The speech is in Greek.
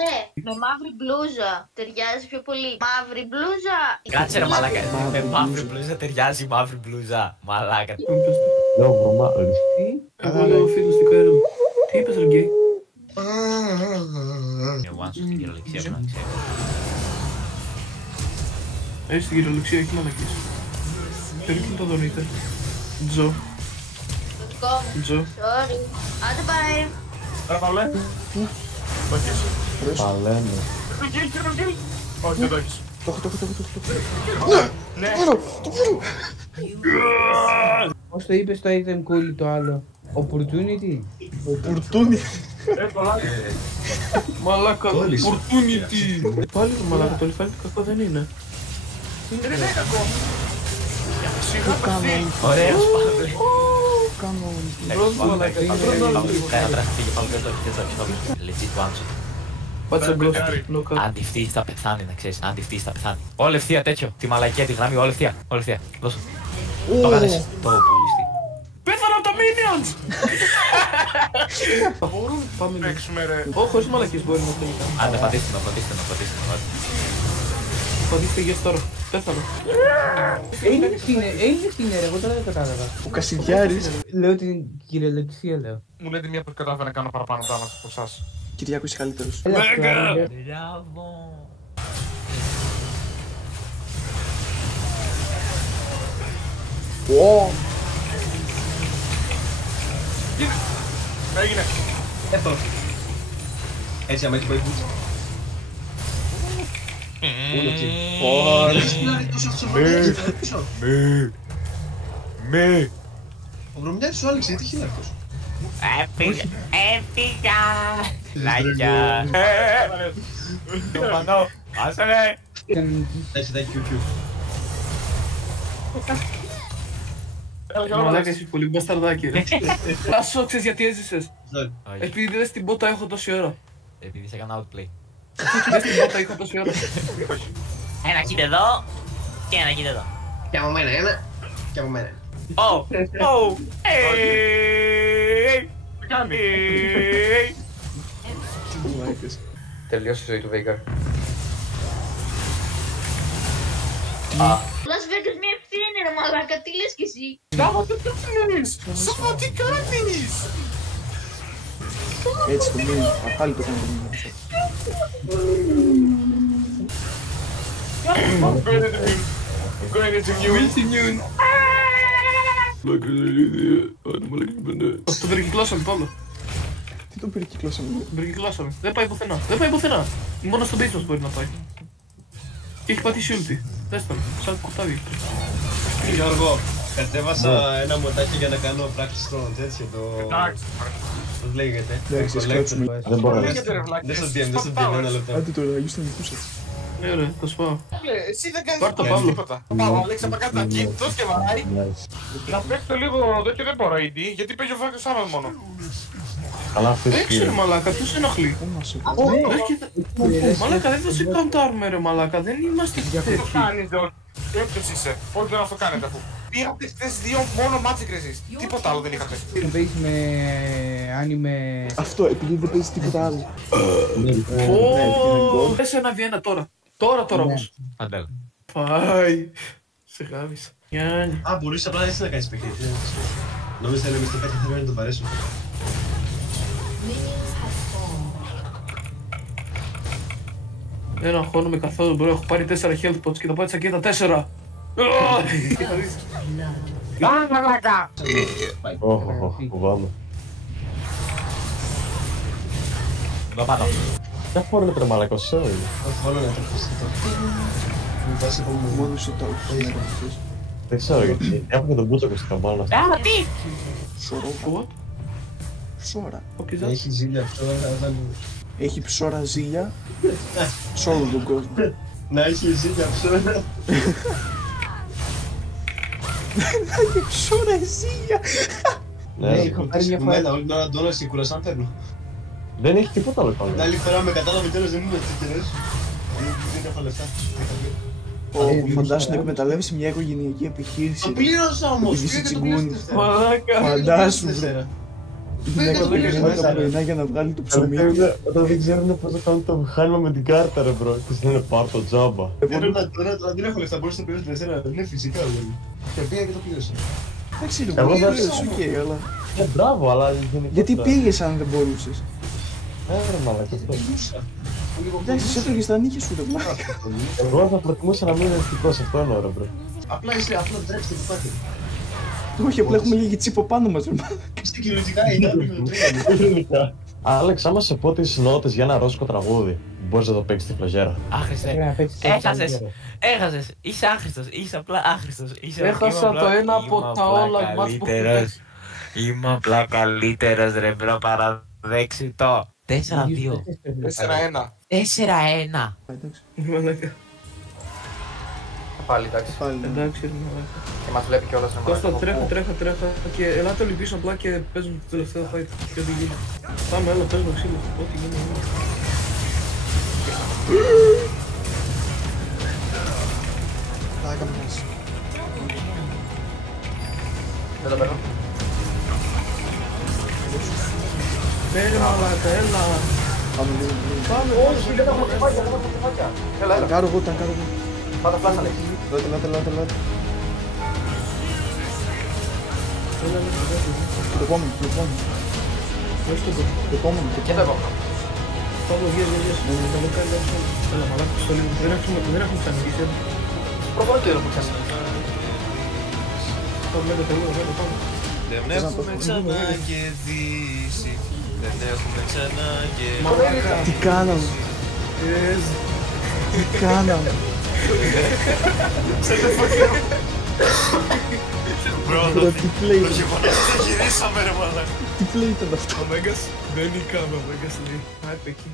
Ναι, με μαύρη μπλούζα ταιριάζει πιο πολύ. Μαύρη μπλούζα. Κάτσε ρε μαλάκα. Με μαύρη μπλούζα ταιριάζει η μαύρη μπλούζα. Μαλάκα. Λέω βρωμά. Εγώ λέω φίλος του Καέρου. Τι είπες ρε γκέι? Εγώ αν σου στην κυριολεξία πρέπει να ξέρω. Έχεις την κυριολεξία, έχει μαλακίες. Περίπου το δονείτε. Τζο. Τζο. Sorry. Άντε πάει. Άρα παλέ. Όχι εσύ. Παλένε. Όχι, δεν το έχεις. Το έχω. Ναι. Πώς το είπες το item cool το άλλο? Opportunity. Μαλάκα, opportunity. Πάλι το μαλάκα, το λιφάκι κακό δεν είναι. Δεν είναι κακό. Σιγά παθή. Ωραίος πάλι. Μπρος μαλάκα, είναι. Κάνα τραχτήγε πάλι δεν το έχεις. Legit one shot. Πάτσε μπρος, Αν τη φτύσεις θα πεθάνει, να ξέρεις. Αν τη φτύσεις θα πεθάνει. Όλη ευθεία τέτοιο. Τη μαλακία, τη γραμμή, όλη ευθεία. Όλη ευθεία. Δώσου. Το κάνεις. Το πουλιστή. Πέθανα από τα minions! Μπορούμε να πάμε Παίξουμε ρε. Όχι, χωρίς μαλακίες μπορεί να τελικά. Άντε, πατήστε να. Πατήστε γες τώρα. Πέθανα. Έλληνες είναι ρε, εγώ τώρα δεν κατάλαβα. Ο Κασιδιάρης. Λέω την κυριολεξία λέω. Μου λέτε μία πως κατάφερα να κάνω παραπάνω damage από εσάς. Κυριάκο είσαι καλύτερος. Μπράβο. Έγινε. Εύκολο. Έτσι άμα έχεις βοηθήσει. Πού εκεί. Μη. Ο Βρωμιάρης σου άλλαξε, γιατί χείλαρχος. Έφυγα. Λάκια. Το πανώ. Άσε ρε. Έτσι θα έχει QQ. Μαλάκα είσαι πολύ μπασταρδάκι ρε. Άσο, ξέρεις γιατί έζησες? Sorry. Επειδή δες την μπότα έχω τόση ώρα. Επειδή σε έκανα outplay. Δες την μπότα έχω τόση ώρα. Ένα κοίτα εδώ και ένα κοίτα εδώ. Και από μένα ένα, και από μένα. Ω, Τι κάνει. Τελειώσει η ζωή του Βέγκαρ. Las Vegas μια ευθύνη ρε μαλάκα, τι λες κι εσύ? Σάβα, τι κάνεις. Σάβα, τι κάνεις. Έτσι το μήνυμα. Πάλι το κάνω το μήνυμα. Going into immune. Το περικυκλώσαμε πάνω. Τι τον περικυκλώσαμε. Το περικυκλώσαμε. Δεν πάει πουθενά. Δεν πάει πουθενά. Μόνο στο base μας μπορεί να πάει. Και έχει πατήσει ulti. Δες τον, σαν κουτάβι. Γιώργο, κατέβασα ένα μοτάκι για να κάνω practice στο τέτοιο το... Εντάξει. Πώς λέγεται. Εντάξει, σκάτσουμε. Δεν μπορώ να Δεν στο DM, δεν στο DM, ένα λεπτό. Άντε το αγίου στον δικού σας. Ναι ρε, το σπάω. Εσύ δεν κάνεις Πάρ' το, Παύλο. τίποτα. Πάω, Αλέξα, από κάτω εκεί, τόσο και βαράει. Να παίξω λίγο τέτοιο δεν μπορώ AD, γιατί παίζει ο Φάκος Σάμας μόνο. Καλά αυτές Έξω ρε μαλάκα, ποιος ενοχλεί. Μαλάκα δεν θα σε καντάρουμε ρε μαλάκα, δεν είμαστε Τι τέτοιοι. κάνεις, Δον. Ποιος είσαι, πώς δεν αυτό κάνετε αφού. Πήγατε χθες δύο μόνο Magic Resist, τίποτα άλλο δεν είχατε. Να παίζεις με άνιμε... Αυτό, επειδή δεν παίζει τίποτα άλλο. Ω, πες ένα V1 τώρα. Τώρα όμως. Φαντέλα. Φάει. Σε γάμισα. Γιάννη. Α, μπορείς απλά έτσι να κάνεις παιχνίδι. Νόμιζα να μιστεί κάτι θα να το παρέσω. Δεν αγχώνομαι καθόλου, μπρο, έχω πάρει 4 health pots και τα πάτησα και τα 4. Όχι, κουβάλω. Εδώ πάνω. Δεν μπορώ να τρεμάλακο, sorry. Όχι, μόνο να τροφιστεί το. Μου βάζει από μου. Μόνο σου το δεν ξέρω γιατί. Έχω και τον μπούτσακο στην καμπάνα. Τι! Σωρό. Ψώρα. Να έχει ζήλια αυτό, θα βάλει. Έχει ψώρα ζήλια σε όλο τον κόσμο. Να έχει ζήλια αυτό. Να έχει ψώρα ζήλια. Ναι, είχα πάρει μια φορά... Μένα, όλη την ώρα ντόνας και κουρασάν παίρνω. Δεν έχει τίποτα άλλο πάνω. Την άλλη φορά με κατάλαβε τέλος δεν ήμουν τσίκερες. Δεν έχω λεφτά. Φαντάσου να εκμεταλλεύεσαι μια οικογενειακή επιχείρηση. Το πλήρωσα όμως! Επειδή είσαι τσιγκούνι. Μαλάκα. Φαντάσου βρε. Η γυναίκα του γυρνάει τα πρωινά για να βγάλει το ψωμί. Όταν δεν ξέρουν πώς θα κάνουν το μηχάνημα με την κάρτα ρε μπρο. Της λένε πάρ' το τζάμπα. Δεν έχω λεφτά, μπορείς να πληρώσεις την εσένα. Δεν είναι φυσικά δηλαδή. Και πήγα και το πλήρωσα. Εντάξει ρε, Εγώ δεν πήγες, οκ, αλλά... Μπράβο, αλλά γενικότερα. Γιατί πήγες αν δεν μπορούσες. Ρε μαλάκα, αυτό. Εντάξει, σε έφεγες τα νύχια σου ρε μαλάκα. Εγώ θα προτιμούσα να μην είναι ευτυχώς, αυτό εννοώ ρε μπρο. Απλά είσαι απλά τρέψτε το πάθη. Όχι, απλά έχουμε λίγη τσίπο πάνω μας ρε μαλάκα. Είστε κοινωνικά 9 Άλεξ, άμα σε πω τις νότες για ένα ρώσικο τραγούδι, μπορείς να το παίξεις στη φλαγέρα. Άχρηστε. Έχασες. Είσαι άχρηστος. Είσαι απλά άχρηστος. Έχασα το ένα από τα όλα μας που έχω παίξει. Είμαι απλά καλύτερος ρε μπρο, παραδέξει το. 4-2. 4-1. 4-1. Εντάξει, Μαλάκα. Πάλι εντάξει. πάλι. Εντάξει, μαλάκα. Και μας βλέπει κιόλας ρε Κώστα, μαλάκα. τρέχα και ελάτε όλοι πίσω απλά και παίζουμε το τελευταίο fight και ό,τι γίνει. Πάμε, έλα, παίζουμε ξύλο, ό,τι γίνει. Θα έκαμε μέσα. Δεν το παίρνω. Ναι ρε μαλάκα, έλα. Πάμε λίγο. Πάμε, Όχι, δεν έχουμε κεφάκια, δεν έχουμε κεφάκια. Έλα, έλα. Ταγκάρω εγώ, ταγκάρω εγώ. Πάτα φλάσσα λέει. Λάτε. Το επόμενο. Το επόμενο. Και το επόμενο. Πάμε, βγες. Έλα μαλάκα, στο λίγο. Δεν έχουμε ξαναγήσει. Προφανώς και δεν έχουμε πιάσει. Πάμε, πάμε. Δεν έχουμε ξανακερδίσει. Δεν έχουμε ξανακερδίσει. Μαλάκα. Τι κάναμε. Τι κάναμε. Μπρο, Τι play το γεγονός δεν γυρίσαμε ρε μαλάκα. Τι play ήταν αυτό. Ο Μέγκας δεν νικάμε, ο Μέγκας λέει. Άιπε εκεί.